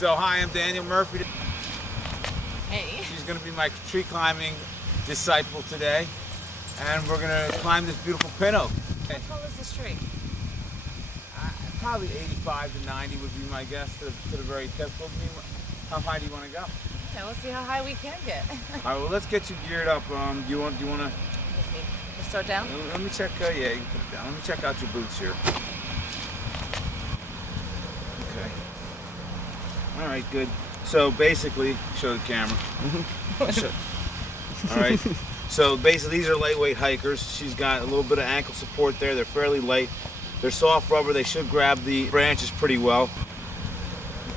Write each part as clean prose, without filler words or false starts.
So hi, I'm Daniel Murphy. Hey. She's going to be my tree climbing disciple today, and we're going to climb this beautiful pin oak. How tall is this tree? Probably 85 to 90 would be my guess to the very tip. How high do you want to go? Okay, let's see how high we can get. All right, well, let's get you geared up. Do you want to? Let's start down. Let me check. Yeah, you can put it down. Let me check out your boots here. Okay. All right, good. So basically, show the camera. All right. So basically, these are lightweight hikers. She's got a little bit of ankle support there. They're fairly light. They're soft rubber. They should grab the branches pretty well.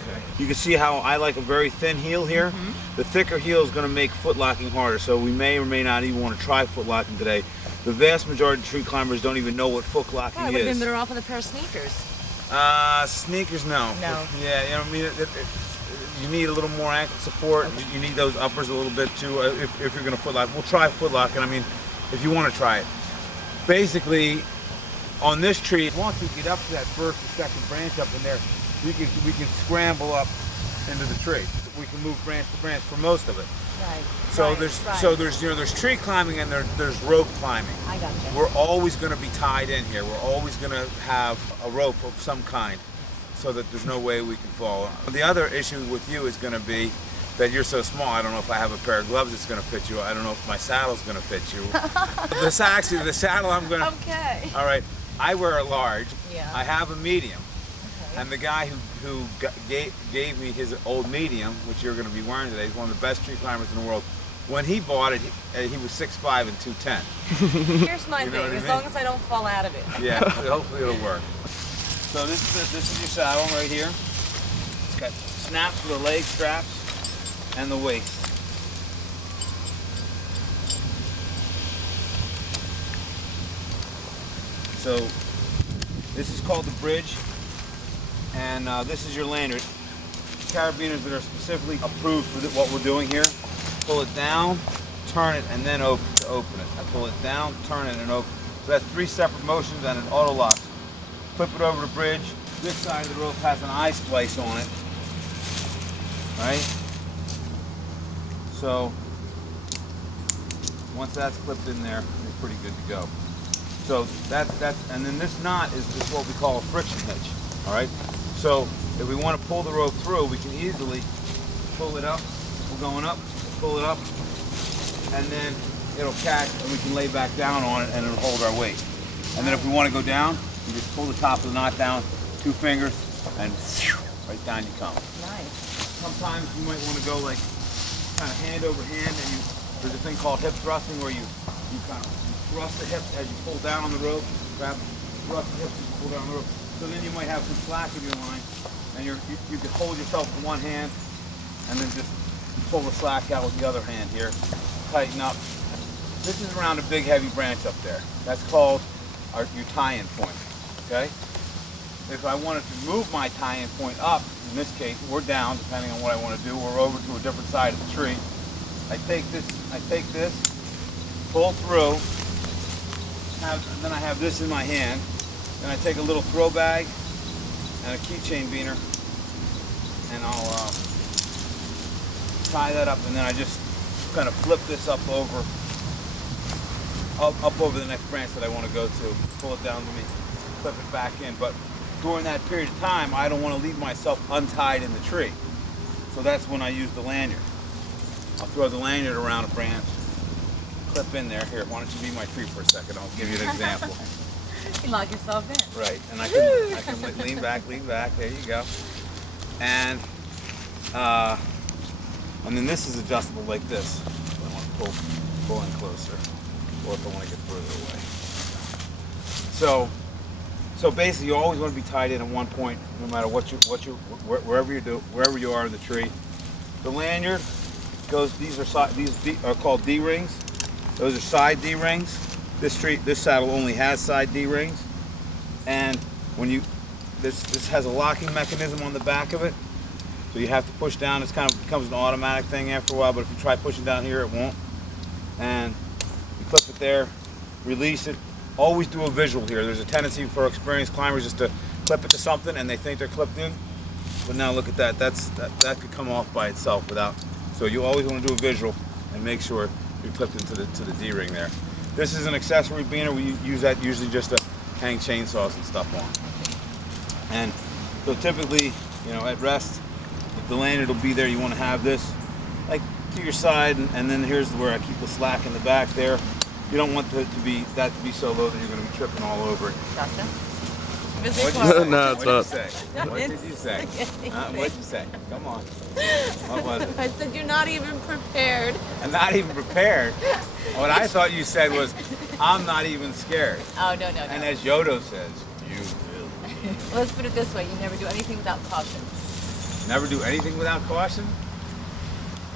Okay. You can see how I like a very thin heel here. The thicker heel is going to make footlocking harder. So we may or may not even want to try footlocking today. The vast majority of tree climbers don't even know what footlocking I would have is. been better off with a pair of sneakers. Sneakers, no. No. Yeah, you know what I mean? You need a little more ankle support. Okay. You need those uppers a little bit too if you're going to footlock. We'll try footlocking, I mean, if you want to try it. Basically, on this tree, once we get up to that first or second branch up in there, we can scramble up into the tree. We can move branch to branch for most of it. Right. So right, there's there's tree climbing and there's rope climbing. I gotcha. We're always going to be tied in here. We're always going to have a rope of some kind so that there's no way we can fall. The other issue with you is going to be that you're so small. I don't know if I have a pair of gloves that's going to fit you. I don't know if my saddle's going to fit you. The saddle I'm going to... Okay. All right. I wear a large. Yeah. I have a medium. Okay. And the guy who gave me his old medium, which you're going to be wearing today, is one of the best tree climbers in the world. When he bought it, he was 6'5" and 210. Here's my thing, as mean? long as I don't fall out of it. Yeah, hopefully it'll work. So this is your saddle right here. It's got snaps for the leg straps and the waist. So this is called the bridge, and this is your lanyard. Carabiners that are specifically approved for what we're doing here. Pull it down, turn it, and then open it. Pull it down, turn it, and open. So that's 3 separate motions and an auto lock. Flip it over the bridge. This side of the rope has an eye splice on it. Right? So once that's clipped in there, you're pretty good to go. So that's and then this knot is what we call a friction hitch. All right. So if we want to pull the rope through, we can easily pull it up. We're going up, pull it up, and then it'll catch, and we can lay back down on it, and it'll hold our weight. And then if we want to go down, you just pull the top of the knot down, 2 fingers, and right down you come. Nice. Sometimes you might want to go like kind of hand over hand, and there's a thing called hip thrusting where you kind of thrust the hips as you pull down on the rope, thrust the hips as you pull down the rope. So then you might have some slack in your line, and you can hold yourself with one hand, and then just pull the slack out with the other hand here. Tighten up. This is around a big heavy branch up there. That's called your tie-in point. Okay? If I wanted to move my tie-in point up, in this case, we're down, depending on what I want to do, or over to a different side of the tree. I take this, pull through, and then I have this in my hand. Then I take a little throw bag and a keychain beaner, and I'll tie that up, and then I just kind of flip this up over the next branch that I want to go to. Pull it down to me, flip it back in. But during that period of time, I don't want to leave myself untied in the tree. So that's when I use the lanyard. I'll throw the lanyard around a branch, clip in there. Here, why don't you be my tree for a second? I'll give you an example. You lock yourself in. Right, and I can lean back. There you go. And then this is adjustable like this. If I want to pull in closer, or if I want to get further away. So basically, you always want to be tied in at one point, no matter wherever you are in the tree. The lanyard goes. These are called D rings. Those are side D rings. This saddle only has side D rings, and when this has a locking mechanism on the back of it, so you have to push down. It's kind of becomes an automatic thing after a while, but if you try pushing down here, it won't. And you clip it there, release it. Always do a visual here. There's a tendency for experienced climbers just to clip it to something and they think they're clipped in. But now look at that. That could come off by itself without. So you always want to do a visual and make sure you're clipped into the D-ring there. This is an accessory beaner. We use that usually just to hang chainsaws and stuff on. And so typically, you know, at rest, the lanyard will be there. You want to have this like to your side, and then here's where I keep the slack in the back there. You don't want that to be so low that you're going to be tripping all over it. Gotcha. What'd you say? No, it's What'd you not. say? What did you say? What'd you say? Come on. What was it? I said you're not even prepared. I'm not even prepared. What I thought you said was, I'm not even scared. Oh, no. And as Yodo says, you will. Well, let's put it this way. You never do anything without caution. Never do anything without caution?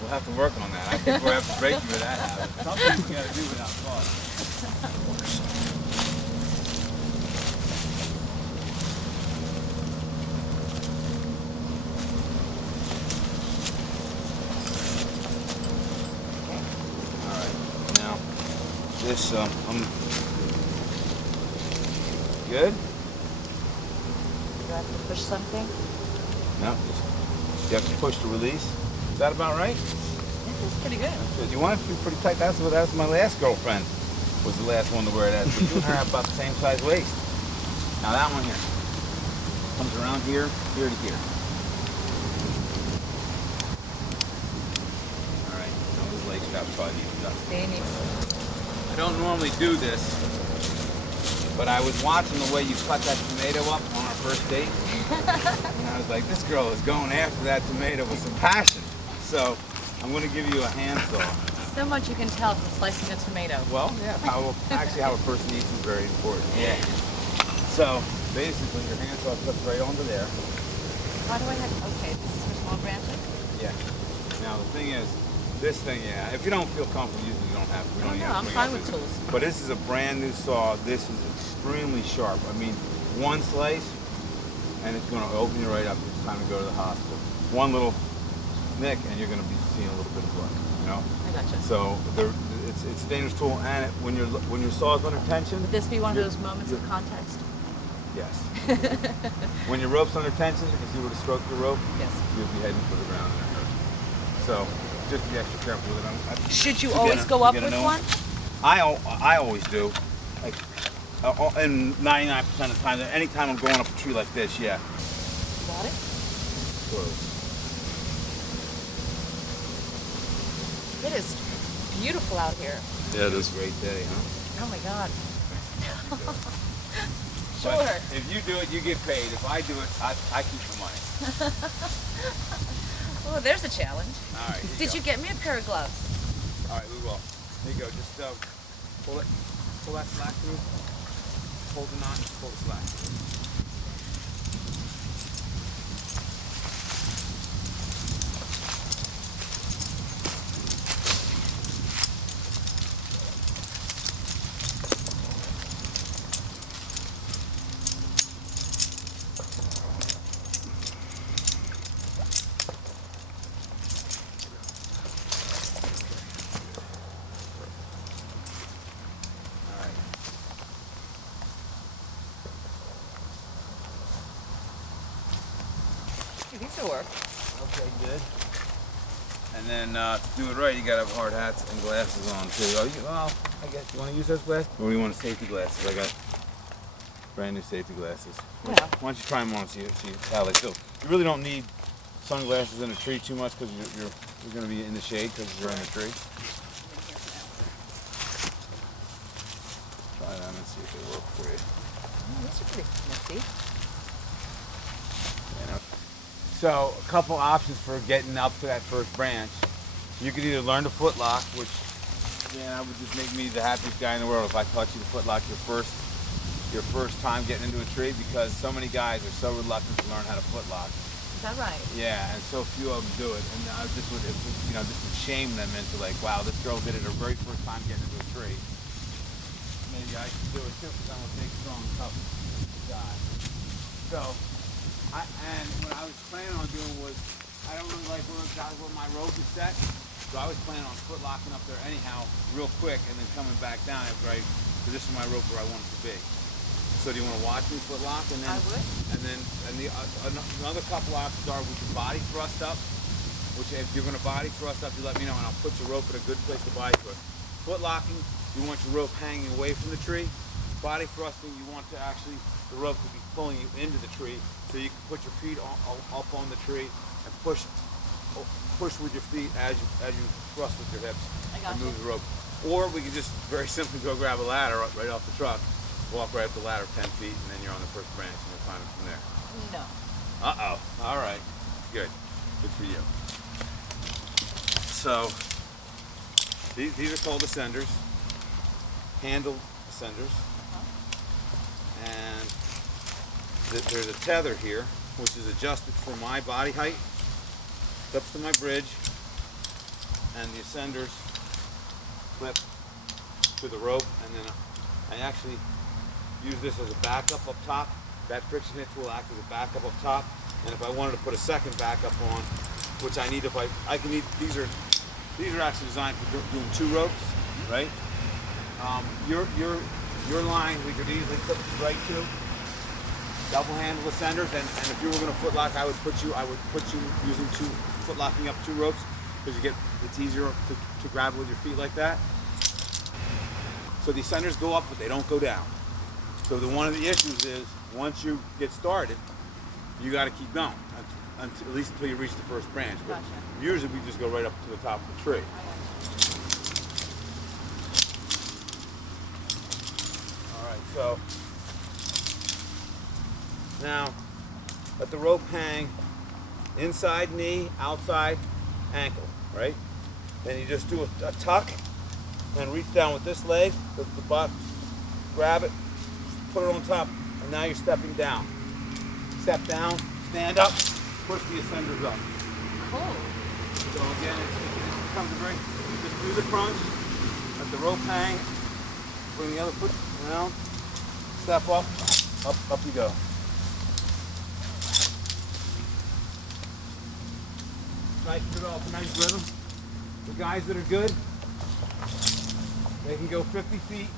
We'll have to work on that. I think we'll have to break you of that habit. Something you gotta do without caution. Alright, now this good? Do I have to push something? No, you have to push to release. Is that about right? This is pretty good. Good. You want it to be pretty tight. That's my last girlfriend. Was the last one to wear that. So you and her have about the same size waist. Now that one here comes around here to here. All right. Now this leg strap's probably needed up. They need. I don't normally do this, but I was watching the way you cut that tomato up on our first date, and I was like, this girl is going after that tomato with some passion. So I'm going to give you a handsaw. So much you can tell from slicing a tomato. Well, yeah, actually how a person eats is very important. Yeah. So basically your handsaw clips right onto there. Why do I have? Okay, this is for small branches. Yeah. Now the thing is, this thing, yeah, if you don't feel comfortable using it, you don't have to. No, I'm fine with tools. But this is a brand new saw. This is extremely sharp. I mean, one slice, and it's going to open you right up. It's time to go to the hospital. One little nick, and you're going to be seeing a little bit of blood. You know. I gotcha. So it's a dangerous tool, and when your saw's under tension. Would this be one of those moments of context? Yes. When your rope's under tension, if you were to stroke your rope, Yes. you'll be heading for the ground and it hurts. So just be extra careful with it. Should you always go up with one? I always do. Like, and 99% of the time, anytime I'm going up a tree like this, yeah. Got it? Close. It is beautiful out here. Yeah, it is. Great day, huh? Oh my God. But Sure. if you do it, you get paid. If I do it, I keep the money. Oh, there's a challenge. All right. Did you get me a pair of gloves? All right, we will. Here you go. Just pull that slack through. Hold the knot. Pull the slack through. These will work. Okay, good. And then to do it right, you gotta have hard hats and glasses on too. Well, I guess you want to use those glasses, or you want safety glasses? I got brand new safety glasses. Yeah. Why don't you try them on and see how they feel? You really don't need sunglasses in a tree too much because you're going to be in the shade because you're in the tree. Try them and see if they work for you. These are pretty nifty. So a couple options for getting up to that first branch. You could either learn the footlock, which that would just make me the happiest guy in the world if I taught you the footlock your first time getting into a tree, because so many guys are so reluctant to learn how to footlock. Is that right? Yeah, and so few of them do it, and I just would shame them into like, wow, this girl did it her very first time getting into a tree. Maybe I should do it too, because I'm a big, strong, tough guy. So. And what I was planning on doing was, I don't really like where my rope is set, so I was planning on foot locking up there anyhow, real quick, and then coming back down after I position my rope where I want it to be. So do you want to watch me foot lock? And then, I would. Another couple options are with your body thrust up, which if you're going to body thrust up, you let me know and I'll put your rope at a good place to body thrust. Foot locking, you want your rope hanging away from the tree. Body thrusting, you want to actually, the rope to be pulling you into the tree so you can put your feet up on the tree and push with your feet as you thrust with your hips and move the rope. Or we can just very simply go grab a ladder right off the truck, walk right up the ladder 10 feet, and then you're on the first branch and you'll climb it from there. No. Uh-oh. All right. Good. Good for you. So, these are called ascenders, handled ascenders. And there's a tether here, which is adjusted for my body height. It's up to my bridge, and the ascenders clip to the rope, and then I actually use this as a backup up top. That friction hitch will act as a backup up top, and if I wanted to put a second backup on, which I need if I can need, these are actually designed for doing 2 ropes, right? Your line we could easily clip right to. Double handle ascenders, and if you were going to foot lock, I would put you using foot locking up 2 ropes because it's easier to grab with your feet like that. So the ascenders go up, but they don't go down. So one of the issues is once you get started, you got to keep going at least until you reach the first branch. But usually we just go right up to the top of the tree. So now let the rope hang inside knee, outside ankle, right? Then you just do a tuck and reach down with this leg, the butt, grab it, put it on top, and now you're stepping down. Step down, stand up, push the ascenders up. Cool. So again, it becomes a very, just do the crunch, let the rope hang, bring the other foot around. Step up you go. Try to develop a nice rhythm. The guys that are good, they can go 50 feet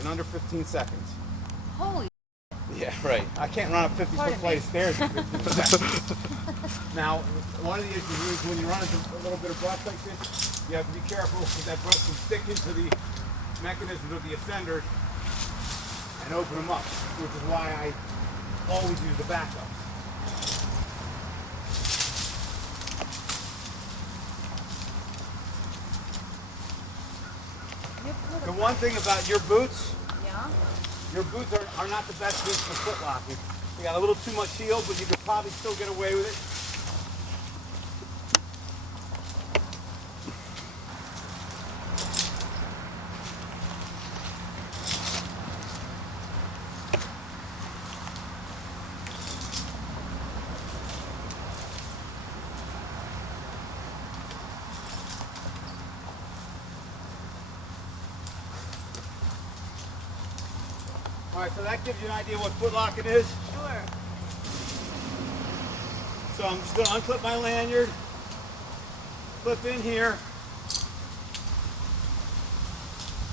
in under 15 seconds. Holy. Yeah, right. I can't run up 50-foot flight of stairs in 15 seconds. Now, one of the issues is when you run into a little bit of brush like this, you have to be careful because that brush can stick into the mechanisms of the ascender and open them up, which is why I always use the backup. The one thing about your boots, your boots are not the best boots for foot locking. They got a little too much heel, but you could probably still get away with it. All right, so that gives you an idea what foot locking is. Sure. So I'm just going to unclip my lanyard, clip in here,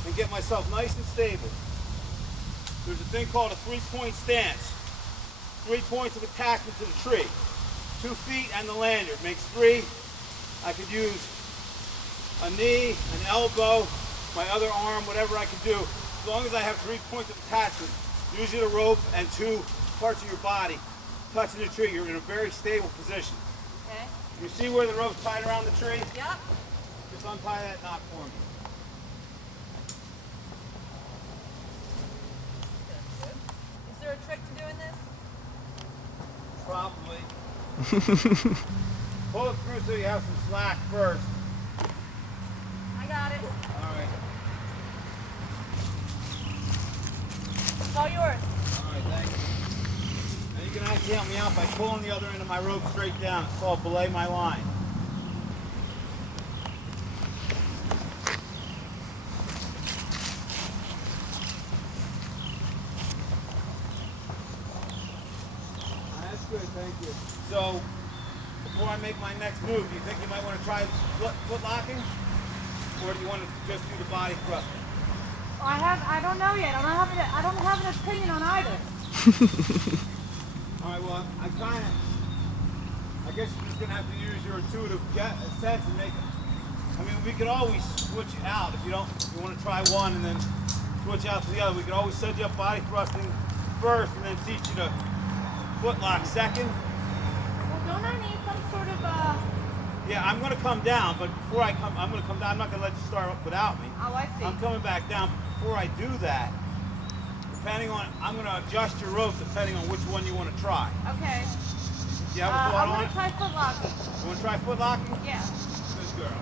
and get myself nice and stable. There's a thing called a 3-point stance. 3 points of attachment to the tree. 2 feet and the lanyard makes 3. I could use a knee, an elbow, my other arm, whatever I can do. As long as I have 3 points of attachment, usually the rope and 2 parts of your body touching the tree, you're in a very stable position. Okay. You see where the rope's tied around the tree? Yep. Just untie that knot for me. Is there a trick to doing this? Probably. Pull it through so you have some slack first. I got it. All right. It's all yours. All right, thank you. Now you can actually help me out by pulling the other end of my rope straight down. It's called belay my line. That's good, thank you. So, before I make my next move, do you think you might want to try foot locking? Or do you want to just do the body thrusting? I don't know yet. I don't have an opinion on either. All right, well, I guess you're just gonna have to use your intuitive sense and make it. I mean, we could always switch it out if you want to try one and then switch out to the other. We could always set you up body thrusting first and then teach you to footlock second. Well, don't I need some sort of Yeah, I'm gonna come down, but before I'm gonna come down. I'm not gonna let you start up without me. Oh, I see. I'm coming back down. Before I do that, I'm gonna adjust your rope depending on which one you want to try. Okay. You have a thought I'm on gonna it? try footlocking. You want to try footlocking? Yeah. Good girl.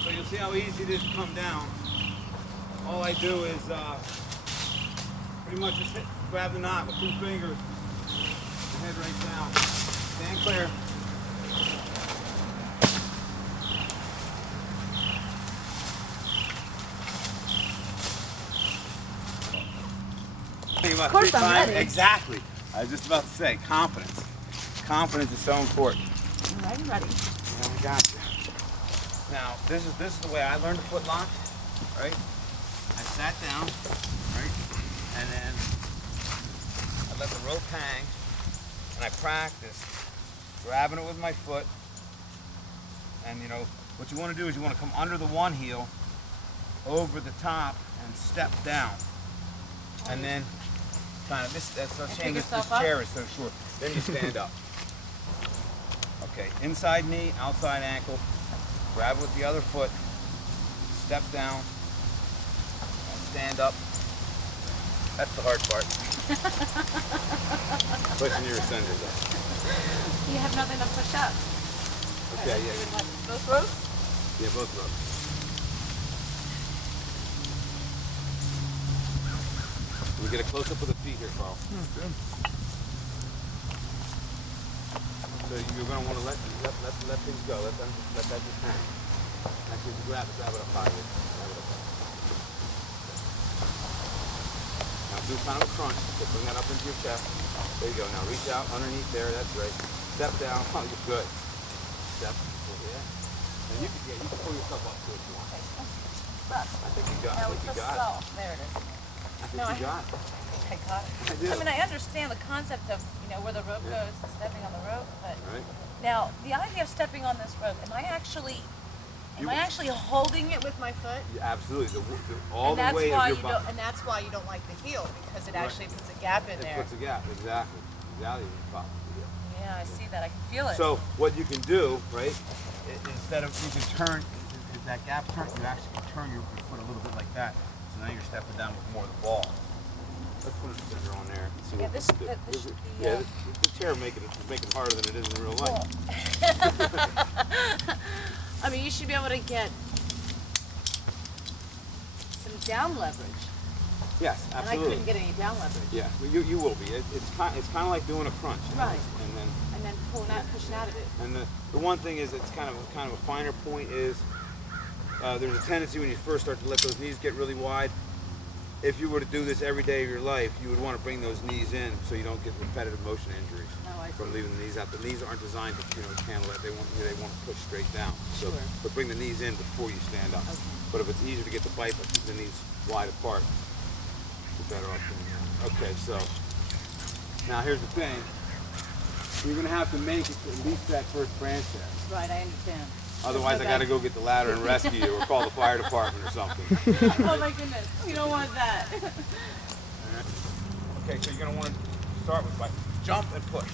So you'll see how easy it is to come down. All I do is pretty much just grab the knot with 2 fingers and head right down. Stand clear. Of course I'm ready. Exactly. I was just about to say, confidence. Confidence is so important. All right, I'm ready. Yeah, we got you. Now, this is the way I learned to footlock, right? I sat down, right? And then I let the rope hang, and I practiced grabbing it with my foot. And you know, what you want to do is you want to come under the one heel, over the top, and step down. And then kind of that's a shame this chair is so short. Then you stand up. Okay, inside knee, outside ankle. Grab it with the other foot. Step down. And stand up. That's the hard part. Pushing your ascenders up. You have nothing to push up. Okay, yeah. Both ropes? Yeah, both ropes. We get a close up of the feet here, Carl. Good. So you're going to want to let things go. Let that just hang. Actually, if you grab it up high. Grab it up high. Now do kind of a crunch. So bring that up into your chest. There you go. Now reach out underneath there. That's right. Step down. Oh, you're good. Step. Yeah. And you can pull yourself up to it if you want. I think you got it. No, it's so slow. There it is. I think you got it. I got it. I mean, I understand the concept of, where the rope goes and stepping on the rope, but now the idea of stepping on this rope, am I actually holding it with my foot? Yeah, absolutely. All and the that's weight why of your body. and that's why you don't like the heel, because it actually puts a gap in there. It puts a gap, exactly. Exactly. Yeah, I see that. I can feel it. So what you can do, right? Instead of you can turn, if that gap turn, you actually can turn your foot a little bit like that. So now you're stepping down with more of the ball. Let's put a scissor on there. And see the chair making it harder than it is in real life. I mean, you should be able to get some down leverage. Yes, absolutely. And I couldn't get any down leverage. Yeah, you will be. It's kind of like doing a crunch. Right. And then pushing out of it. And the one thing is, it's kind of a finer point is there's a tendency when you first start to let those knees get really wide. If you were to do this every day of your life, you would want to bring those knees in so you don't get repetitive motion injuries from leaving the knees out. The knees aren't designed to handle that. They want to push straight down. So, but bring the knees in before you stand up. Okay. But if it's easier to get the bite, but keep the knees wide apart, you're better off doing that. Okay, so now here's the thing. You're going to have to make it to at least that first branch there. Right, I understand. Otherwise, I got to go get the ladder and rescue you, or call the fire department or something. Oh my goodness, you don't want that. Okay, so you're going to want to start with jump and push.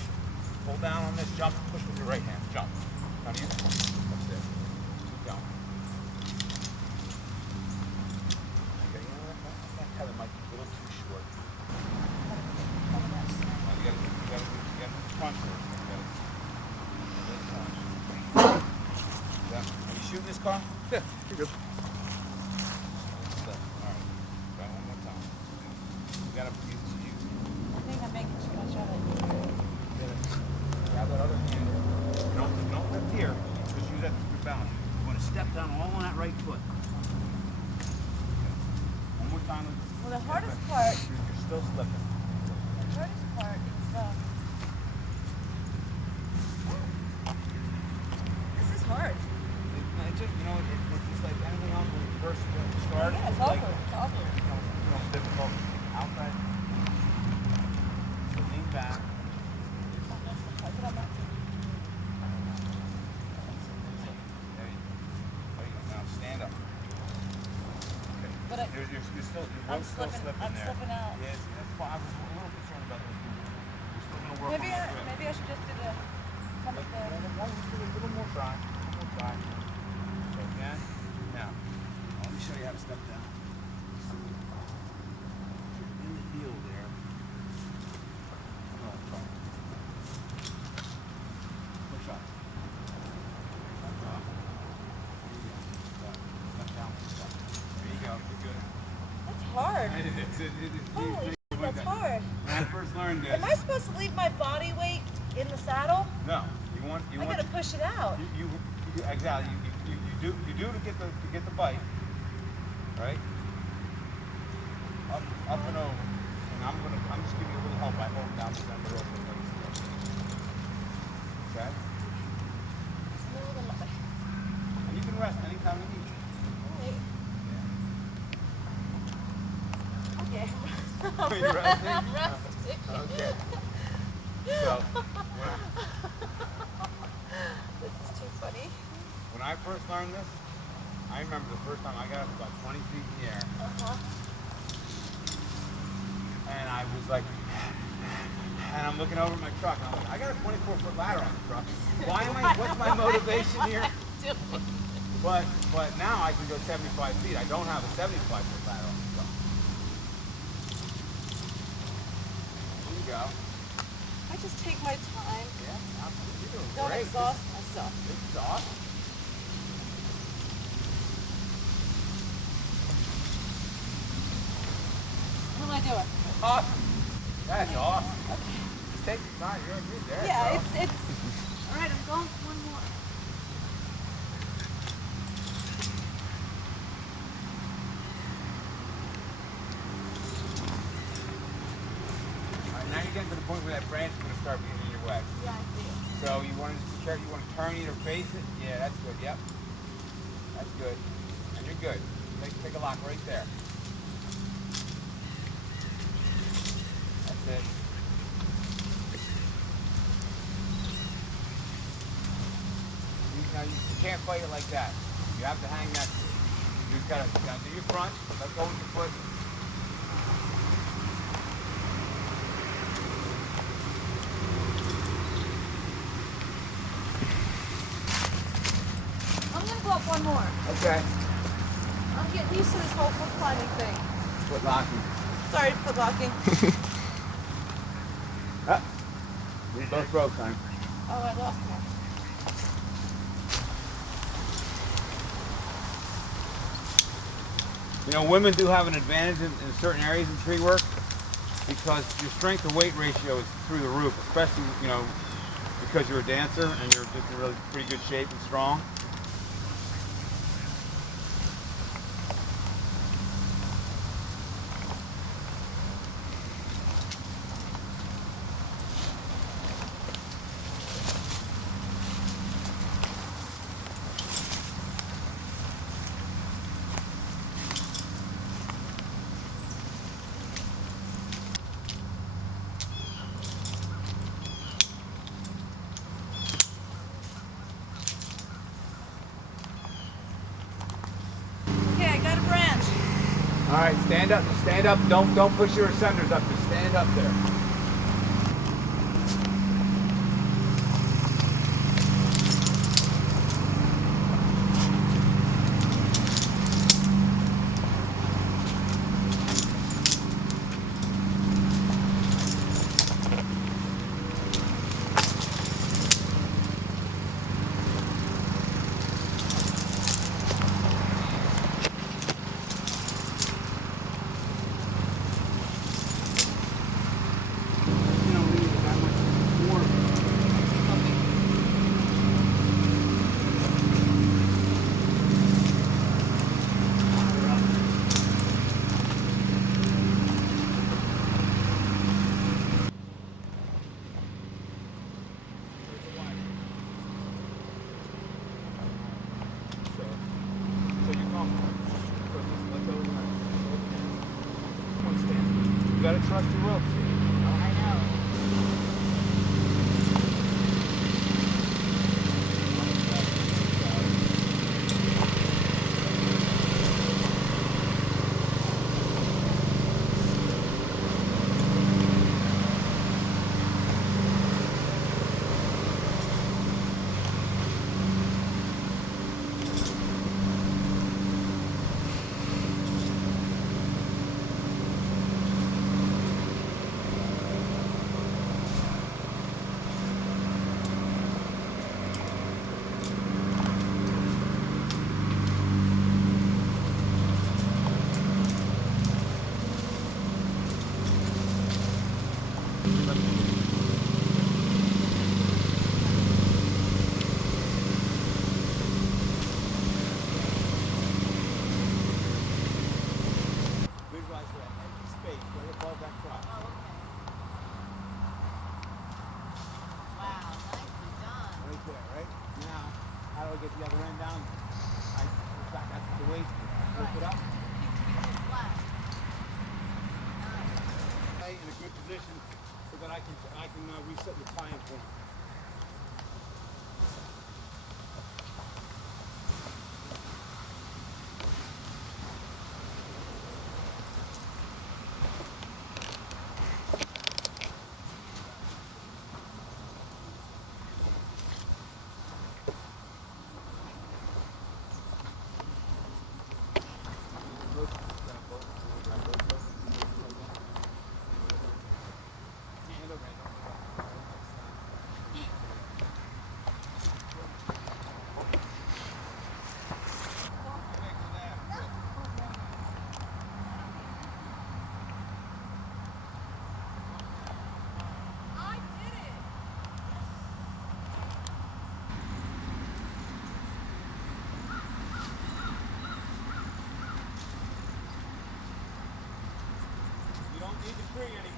Pull down on this, jump and push with your right hand. Jump. Come here. That's it. Keep going. Okay, that tether might be a little too short. You got to crunch first. Are you shooting this car? Yeah, you're good. All right, try one more time. You gotta use. I think I'm making too much of it. Grab that other hand. Don't lift here. Just use that for balance. You want to step down all on that right foot. One more time. Well, the hardest part. You're still slipping. The hardest part is. This is hard. It's just like anything else. you're still, your rope's still slipping I'm there. slipping out. Yes, that's why I was a little concerned about those people. We're still going to work on that grip. Maybe I should just do the some of the. Let's do a little more try. A little more try. Okay, again. Now, let me show you how to step down. So, in the heel there. Push up. Step up. Step down. Step. There you go. You're good. That's hard. It is. Holy shit, that's hard. When I first learned this. Am I supposed to leave my body weight in the saddle? No. I gotta push it out. You exactly. You do to get the bite, right? Up and over. And I'm just giving you a little help by holding down the center rope. Okay? And you can rest anytime you need. Okay. Are you resting? I'm resting. Okay. So, this is too funny. when I first learned this, I remember the first time I got up about 20 feet in the air. And I was like, and I'm looking over at my truck, and I'm like, I got a 24-foot ladder on the truck. What's my motivation here? But now I can go 75 feet. I don't have a 75-foot ladder on the truck. There you go. I just take my time. Yeah, absolutely. You're doing Don't great. exhaust myself. This is awesome. What am I doing? Awesome. That's awesome. Just take your time. You're good there. Yeah, bro. it's. All right, I'm going for one more. All right, now you're getting to the point where that branch is going to start being in your way. Yeah, I see it. So you want to be careful. You want to turn either face it. Yeah, that's good. Yep. That's good. And you're good. Take a lock right there. That's it. Now you can't fight it like that. You have to hang that. You just gotta do your front. Let go with your foot. I'm gonna go up one more. Okay. I'm getting used to this whole foot climbing thing. Foot locking. Sorry, foot locking. We both broke, son. Oh, I lost one. You know, women do have an advantage in certain areas in tree work because your strength to weight ratio is through the roof, especially, you know, because you're a dancer and you're just in really pretty good shape and strong. Okay, I got a branch. All right, stand up. Stand up. Don't push your ascenders up. Just stand up there. You don't need that much more. So you're comfortable. So just let go of the knife. One stand. You gotta trust your ropes. I know. get the other end down, I push back. That's the weight. Lift it up. Stay in a good position so that I can reset the tying point. You don't need the tree anymore.